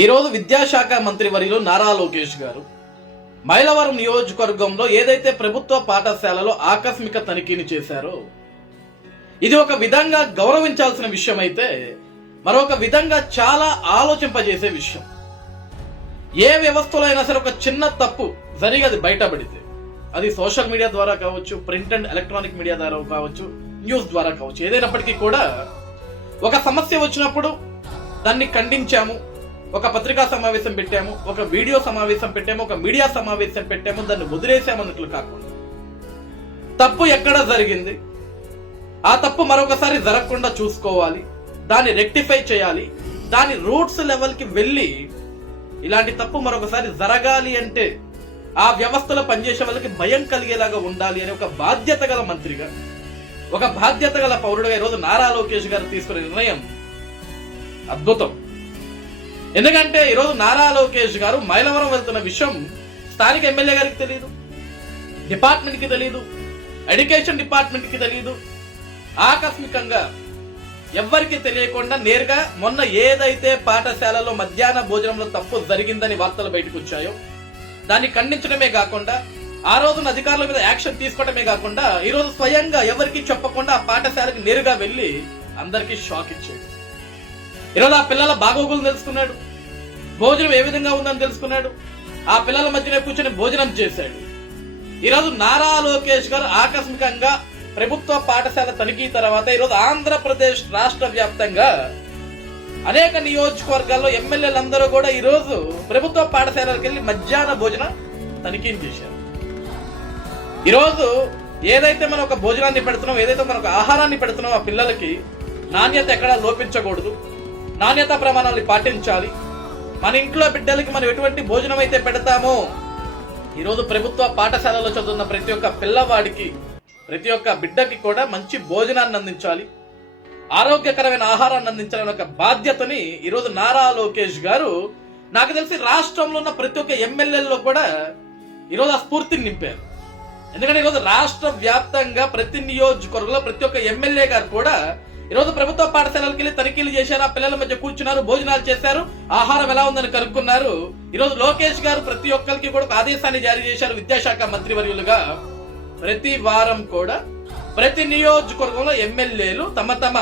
ఈరోజు విద్యాశాఖ మంత్రి వర్యులు నారా లోకేష్ గారు మైలవరం నియోజకవర్గంలో ఏదైతే ప్రభుత్వ పాఠశాలలో ఆకస్మిక తనిఖీని చేశారో ఇది ఒక విధంగా గౌరవించాల్సిన విషయం అయితే మరొక విధంగా చాలా ఆలోచింపజేసే విషయం. ఏ వ్యవస్థలో అయినా సరే ఒక చిన్న తప్పు జరిగి అది బయటపడితే అది సోషల్ మీడియా ద్వారా కావచ్చు, ప్రింట్ అండ్ ఎలక్ట్రానిక్ మీడియా ద్వారా కావచ్చు, న్యూస్ ద్వారా కావచ్చు, ఏదైనప్పటికీ కూడా ఒక సమస్య వచ్చినప్పుడు దాన్ని ఖండించాము, ఒక పత్రికా సమావేశం పెట్టాము, ఒక వీడియో సమావేశం పెట్టాము, ఒక మీడియా సమావేశం పెట్టాము, దాన్ని వదిలేసామన్నట్లు కాకుండా తప్పు ఎక్కడ జరిగింది, ఆ తప్పు మరొకసారి జరగకుండా చూసుకోవాలి, దాన్ని రెక్టిఫై చేయాలి, దాని రూట్స్ లెవెల్ కి వెళ్ళి ఇలాంటి తప్పు మరొకసారి జరగాలి అంటే ఆ వ్యవస్థలో పనిచేసే వాళ్ళకి భయం కలిగేలాగా ఉండాలి అనే ఒక బాధ్యత గల మంత్రిగా, ఒక బాధ్యత గల పౌరుడుగా ఈరోజు నారా లోకేష్ గారు తీసుకునే నిర్ణయం అద్భుతం. ఎందుకంటే ఈరోజు నారా లోకేష్ గారు మైలవరం వెళ్తున్న విషయం స్థానిక ఎమ్మెల్యే గారికి తెలియదు, డిపార్ట్మెంట్ కి తెలియదు, ఎడ్యుకేషన్ డిపార్ట్మెంట్ కి తెలియదు. ఆకస్మికంగా ఎవ్వరికి తెలియకుండా నేరుగా మొన్న ఏదైతే పాఠశాలలో మధ్యాహ్న భోజనంలో తప్పు జరిగిందని వార్తలు బయటకు వచ్చాయో దాన్ని ఖండించడమే కాకుండా ఆ రోజున అధికారుల మీద యాక్షన్ తీసుకోవడమే కాకుండా ఈరోజు స్వయంగా ఎవరికి చెప్పకుండా ఆ పాఠశాలకి నేరుగా వెళ్లి అందరికీ షాక్ ఇచ్చాడు. ఈరోజు ఆ పిల్లల బాగోగులు తెలుసుకున్నాడు, భోజనం ఏ విధంగా ఉందని తెలుసుకున్నాడు, ఆ పిల్లల మధ్యనే కూర్చొని భోజనం చేశాడు. ఈరోజు నారా లోకేష్ గారు ఆకస్మికంగా ప్రభుత్వ పాఠశాల తనిఖీ తర్వాత ఈరోజు ఆంధ్రప్రదేశ్ రాష్ట్ర వ్యాప్తంగా అనేక నియోజకవర్గాల్లో ఎమ్మెల్యేలందరూ కూడా ఈరోజు ప్రభుత్వ పాఠశాలలకు వెళ్లి మధ్యాహ్న భోజన తనిఖీని చేశారు. ఈరోజు ఏదైతే మనం ఒక భోజనాన్ని పెడుతున్నాం, ఏదైతే మనం ఒక ఆహారాన్ని పెడుతున్నాం, ఆ పిల్లలకి నాణ్యత ఎక్కడా లోపించకూడదు, నాణ్యత ప్రమాణాలు పాటించాలి. మన ఇంట్లో బిడ్డలకి మనం ఎటువంటి భోజనం అయితే పెడతామో ఈరోజు ప్రభుత్వ పాఠశాలలో చదువుతున్న ప్రతి ఒక్క పిల్లవాడికి, ప్రతి ఒక్క బిడ్డకి కూడా మంచి భోజనాన్ని అందించాలి, ఆరోగ్యకరమైన ఆహారాన్ని అందించాలనే ఒక బాధ్యతని ఈరోజు నారా లోకేష్ గారు నాకు తెలిసి రాష్ట్రంలో ఉన్న ప్రతి ఒక్క ఎమ్మెల్యేల్లో కూడా ఈరోజు ఆ స్ఫూర్తిని నింపారు. ఎందుకంటే ఈరోజు రాష్ట్ర వ్యాప్తంగా ప్రతి నియోజకవర్గంలో ప్రతి ఒక్క ఎమ్మెల్యే గారు కూడా ఈరోజు ప్రభుత్వ పాఠశాలకి వెళ్ళి తనిఖీలు చేశారు, ఆ పిల్లల మధ్య కూర్చున్నారు, భోజనాలు చేశారు, ఆహారం ఎలా ఉందని కనుక్కున్నారు. ఈరోజు లోకేష్ గారు ప్రతి ఒక్కరికి కూడా ఒక ఆదేశాన్ని జారీ చేశారు విద్యాశాఖ మంత్రివర్యులుగా. ప్రతి వారం కూడా ప్రతి నియోజకవర్గంలో ఎమ్మెల్యేలు తమ తమ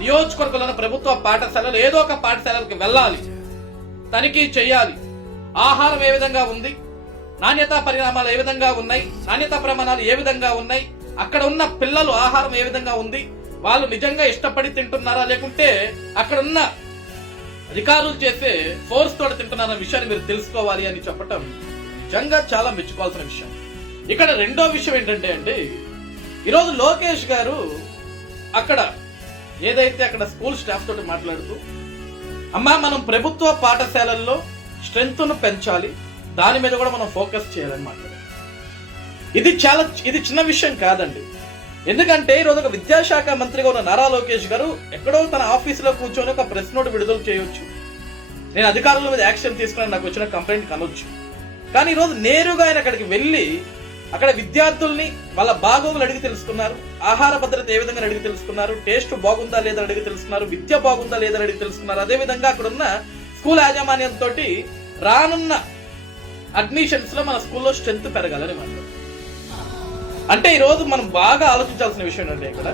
నియోజకవర్గంలో ప్రభుత్వ పాఠశాలలు ఏదో ఒక పాఠశాలకి వెళ్ళాలి, తనిఖీ చేయాలి, ఆహారం ఏ విధంగా ఉంది, నాణ్యతా పరిణామాలు ఏ విధంగా ఉన్నాయి, నాణ్యతా ప్రమాణాలు ఏ విధంగా ఉన్నాయి, అక్కడ ఉన్న పిల్లలు ఆహారం ఏ విధంగా ఉంది, వాళ్ళు నిజంగా ఇష్టపడి తింటున్నారా లేకుంటే అక్కడ ఉన్న అధికారులు చేసే ఫోర్స్ తోటి తింటున్నారన్న విషయాన్ని మీరు తెలుసుకోవాలి అని చెప్పటం నిజంగా చాలా మెచ్చుకోవాల్సిన విషయం. ఇక్కడ రెండో విషయం ఏంటంటే అండి, ఈరోజు లోకేష్ గారు అక్కడ ఏదైతే అక్కడ స్కూల్ స్టాఫ్ తోటి మాట్లాడుతూ అమ్మా మనం ప్రభుత్వ పాఠశాలల్లో స్ట్రెంగ్త్ ను పెంచాలి, దాని మీద కూడా మనం ఫోకస్ చేయాలని మాట్లాడారు. ఇది చిన్న విషయం కాదండి. ఎందుకంటే ఈరోజు ఒక విద్యాశాఖ మంత్రిగా ఉన్న నారా లోకేష్ గారు ఎక్కడో తన ఆఫీసులో కూర్చొని ఒక ప్రెస్ నోట్ విడుదల చేయొచ్చు, నేను అధికారుల మీద యాక్షన్ తీసుకుని నాకు వచ్చిన కంప్లైంట్ కనొచ్చు. కానీ ఈరోజు నేరుగా ఆయన అక్కడికి వెళ్ళి అక్కడ విద్యార్థుల్ని వాళ్ళ బాగోగులు అడిగి తెలుసుకున్నారు, ఆహార భద్రత ఏ విధంగా అడిగి తెలుసుకున్నారు, టేస్ట్ బాగుందా లేదా అడిగి తెలుసుకున్నారు, విద్య బాగుందా లేదా అడిగి తెలుసుకున్నారు. అదే విధంగా అక్కడ ఉన్న స్కూల్ యాజమాన్యంతో రానున్న అడ్మిషన్స్ లో మన స్కూల్లో స్ట్రెంత్ పెరగాలని మాట్లాడారు. అంటే ఈరోజు మనం బాగా ఆలోచించాల్సిన విషయం ఏంటంటే ఇక్కడ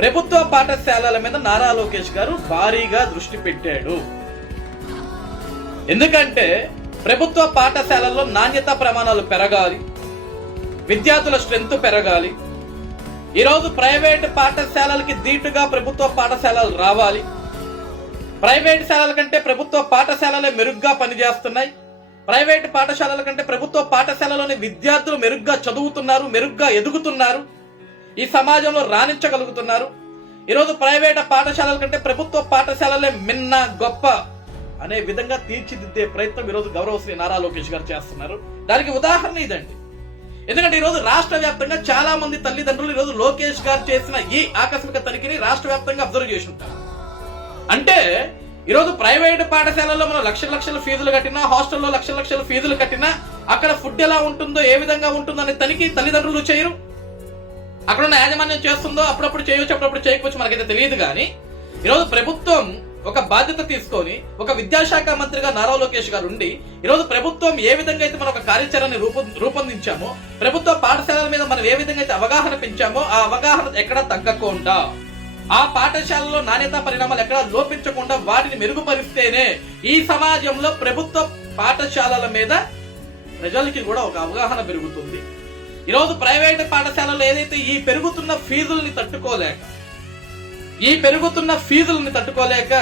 ప్రభుత్వ పాఠశాలల మీద నారా లోకేష్ గారు భారీగా దృష్టి పెట్టాడు. ఎందుకంటే ప్రభుత్వ పాఠశాలల్లో నాణ్యతా ప్రమాణాలు పెరగాలి, విద్యార్థుల స్ట్రెంత్ పెరగాలి. ఈరోజు ప్రైవేట్ పాఠశాలలకి ధీటుగా ప్రభుత్వ పాఠశాలలు రావాలి. ప్రైవేట్ శాలల కంటే ప్రభుత్వ పాఠశాలలే మెరుగ్గా పనిచేస్తున్నాయి. ప్రైవేట్ పాఠశాలల కంటే ప్రభుత్వ పాఠశాలలోని విద్యార్థులు మెరుగ్గా చదువుతున్నారు, మెరుగ్గా ఎదుగుతున్నారు, ఈ సమాజంలో రాణించగలుగుతున్నారు. ఈరోజు ప్రైవేట్ పాఠశాలల కంటే ప్రభుత్వ పాఠశాలలే మిన్న గొప్ప అనే విధంగా తీర్చిదిద్దే ప్రయత్నం ఈరోజు గౌరవశ్రీ నారా లోకేష్ గారు చేస్తున్నారు. దానికి ఉదాహరణ ఇదండి. ఎందుకంటే ఈరోజు రాష్ట్ర వ్యాప్తంగా చాలా మంది తల్లిదండ్రులు ఈరోజు లోకేష్ గారు చేసిన ఈ ఆకస్మిక తనిఖీని రాష్ట్ర వ్యాప్తంగా అబ్జర్వ్ చేసి ఉంటారు. అంటే ఈరోజు ప్రైవేట్ పాఠశాలల్లో మనం లక్షల ఫీజులు కట్టినా, హాస్టల్లో లక్షల ఫీజులు కట్టినా అక్కడ ఫుడ్ ఎలా ఉంటుందో, ఏ విధంగా ఉంటుందో అనే తనిఖీ తల్లిదండ్రులు చేయరు. అక్కడ ఉన్న యాజమాన్యం చేస్తుందో అప్పుడప్పుడు చేయవచ్చు, అప్పుడప్పుడు చేయకపోవచ్చు, మనకైతే తెలియదు. కానీ ఈరోజు ప్రభుత్వం ఒక బాధ్యత తీసుకొని ఒక విద్యాశాఖ మంత్రిగా నారా లోకేష్ గారు ఉండి ఈరోజు ప్రభుత్వం ఏ విధంగా అయితే మనం ఒక కార్యాచరణ రూపొందించామో, ప్రభుత్వ పాఠశాలల మీద మనం ఏ విధంగా అయితే అవగాహన పెంచామో ఆ అవగాహన ఎక్కడా తగ్గకుండా, ఆ పాఠశాలలో నాణ్యతా పరిణామాలు ఎక్కడా లోపించకుండా వాటిని మెరుగుపరిస్తేనే ఈ సమాజంలో ప్రభుత్వ పాఠశాలల మీద ప్రజలకి కూడా ఒక అవగాహన పెరుగుతుంది. ఈరోజు ప్రైవేట్ పాఠశాలలో ఏదైతే ఈ పెరుగుతున్న ఫీజుల్ని తట్టుకోలేక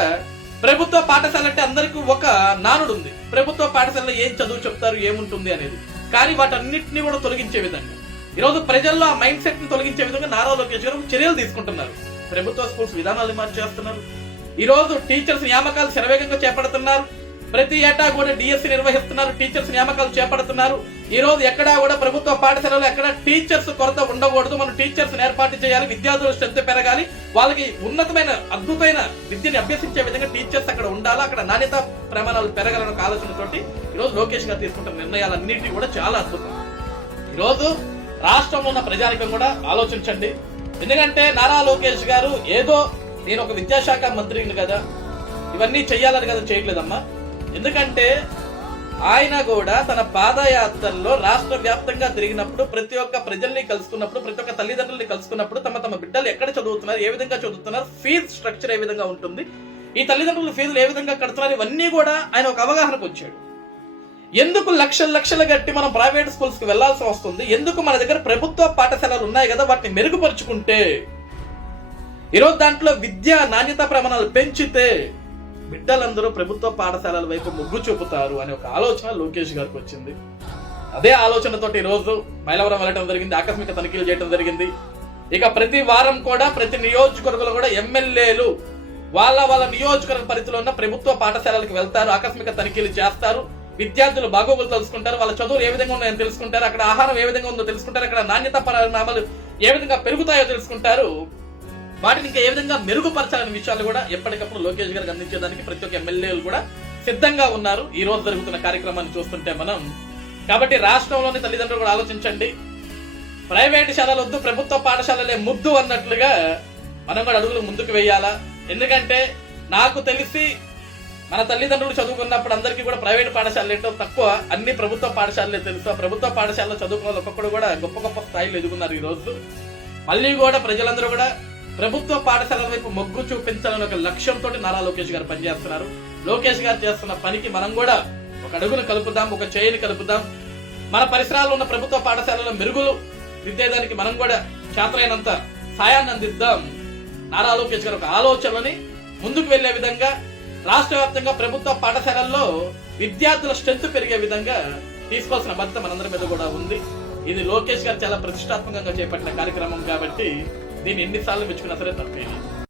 ప్రభుత్వ పాఠశాల అంటే అందరికీ ఒక నానుడు ఉంది, ప్రభుత్వ పాఠశాలలో ఏం చదువు చెప్తారు ఏముంటుంది అనేది. కానీ వాటన్నిటిని కూడా తొలగించే విధంగా ఈరోజు ప్రజల్లో ఆ మైండ్ సెట్ ని తొలగించే విధంగా నారా లోకేష్ గారు చర్యలు తీసుకుంటున్నారు. ప్రభుత్వ స్కూల్స్ విధానాలు మార్చేస్తున్నారు. ఈ రోజు టీచర్స్ నియామకాలు శరవేగంగా చేపడుతున్నారు. ప్రతి ఏటా కూడా డిఎస్సి నిర్వహిస్తున్నారు, టీచర్స్ నియామకాలు చేపడుతున్నారు. ఈ రోజు ఎక్కడా కూడా ప్రభుత్వ పాఠశాలలో ఎక్కడ టీచర్స్ కొరత ఉండకూడదు, మనం టీచర్స్ ఏర్పాటు చేయాలి, విద్యార్థుల స్ట్రెంత్ పెరగాలి, వాళ్ళకి ఉన్నతమైన అద్భుతమైన విద్యని అభ్యసించే విధంగా టీచర్స్ అక్కడ ఉండాలా, అక్కడ నాణ్యత ప్రమాణాలు పెరగాలన్న ఒక ఆలోచనతోటి ఈ రోజు లోకేష్ గారు తీసుకుంటున్న నిర్ణయాలన్నింటినీ కూడా చాలా అద్భుతం. ఈ రోజు రాష్ట్రంలో ఉన్న ప్రజానికం కూడా ఆలోచించండి. ఎందుకంటే నారా లోకేష్ గారు ఏదో నేను ఒక విద్యాశాఖ మంత్రిని కదా ఇవన్నీ చెయ్యాలని కదా చేయట్లేదమ్మా. ఎందుకంటే ఆయన కూడా తన పాదయాత్రల్లో రాష్ట్ర వ్యాప్తంగా తిరిగినప్పుడు ప్రతి ఒక్క ప్రజల్ని కలుసుకున్నప్పుడు, ప్రతి ఒక్క తల్లిదండ్రుల్ని కలుసుకున్నప్పుడు తమ బిడ్డలు ఎక్కడ చదువుతున్నారు, ఏ విధంగా చదువుతున్నారు, ఫీజు స్ట్రక్చర్ ఏ విధంగా ఉంటుంది, ఈ తల్లిదండ్రుల ఫీజులు ఏ విధంగా కడుతున్నారు, ఇవన్నీ కూడా ఆయన ఒక అవగాహనకు వచ్చాడు. ఎందుకు లక్షలు కట్టి మనం ప్రైవేట్ స్కూల్స్ కి వెళ్లాల్సి వస్తుంది, ఎందుకు మన దగ్గర ప్రభుత్వ పాఠశాలలు ఉన్నాయి కదా వాటిని మెరుగుపరుచుకుంటే, ఈరోజు దాంట్లో విద్యా నాణ్యత ప్రమాణాలు పెంచితే బిడ్డలందరూ ప్రభుత్వ పాఠశాలల వైపు మొగ్గు చూపుతారు అనే ఒక ఆలోచన లోకేష్ గారికి వచ్చింది. అదే ఆలోచనతో ఈ రోజు మైలవరం వెళ్ళడం జరిగింది, ఆకస్మిక తనిఖీలు చేయడం జరిగింది. ఇక ప్రతి వారం కూడా ప్రతి నియోజకవర్గంలో కూడా ఎమ్మెల్యేలు వాళ్ళ నియోజకవర్గ పరిధిలో ఉన్న ప్రభుత్వ పాఠశాలలకు వెళ్తారు, ఆకస్మిక తనిఖీలు చేస్తారు, విద్యార్థులు బాగోగులు తెలుసుకుంటారు, వాళ్ళ చదువులు ఏ విధంగా ఉన్నాయని తెలుసుకుంటారు, అక్కడ ఆహారం ఏ విధంగా ఉందో తెలుసుకుంటారు, అక్కడ నాణ్యత పరిణామాలు ఏ విధంగా పెరుగుతాయో తెలుసుకుంటారు, వాటిని ఇంకా ఏ విధంగా మెరుగుపరచాలనే విషయాలు కూడా ఎప్పటికప్పుడు లోకేష్ గారికి అందించేదానికి ప్రతి ఒక్క ఎమ్మెల్యేలు కూడా సిద్ధంగా ఉన్నారు ఈ రోజు జరుగుతున్న కార్యక్రమాన్ని చూస్తుంటే మనం. కాబట్టి రాష్ట్రంలోని తల్లిదండ్రులు కూడా ఆలోచించండి, ప్రైవేట్ శాలలు వద్దు ప్రభుత్వ పాఠశాలలే ముద్దు అన్నట్లుగా మనం కూడా అడుగులు ముందుకు వేయాలా. ఎందుకంటే నాకు తెలిసి మన తల్లిదండ్రులు చదువుకున్నప్పుడు అందరికీ కూడా ప్రైవేట్ పాఠశాలలు ఏంటో తక్కువ, అన్ని ప్రభుత్వ పాఠశాలలే తెలుసు. ఆ ప్రభుత్వ పాఠశాలలో చదువుకున్న వాళ్ళు ఒక్కొక్కడు కూడా గొప్ప స్థాయిలో ఎదుగున్నారు. ఈ రోజు మళ్ళీ కూడా ప్రజలందరూ కూడా ప్రభుత్వ పాఠశాలల వైపు మొగ్గు చూపించాలని ఒక లక్ష్యంతో నారా లోకేష్ గారు పనిచేస్తున్నారు. లోకేష్ గారు చేస్తున్న పనికి మనం కూడా ఒక అడుగును కలుపుదాం, ఒక చేయిని కలుపుదాం. మన పరిసరాల్లో ఉన్న ప్రభుత్వ పాఠశాలలో మెరుగులు దిద్దేదానికి మనం కూడా చేతనైనంత సాయాన్ని అందిద్దాం. నారా లోకేష్ గారు ఒక ఆలోచనని ముందుకు వెళ్లే విధంగా రాష్ట్ర వ్యాప్తంగా ప్రభుత్వ పాఠశాలల్లో విద్యార్థుల స్ట్రెంత్ పెరిగే విధంగా తీసుకోవాల్సిన బాధ్యత మనందరి మీద కూడా ఉంది. ఇది లోకేష్ గారు చాలా ప్రతిష్టాత్మకంగా చేపట్టిన కార్యక్రమం కాబట్టి దీన్ని ఎన్నిసార్లు మెచ్చుకున్నా సరే తప్పేది.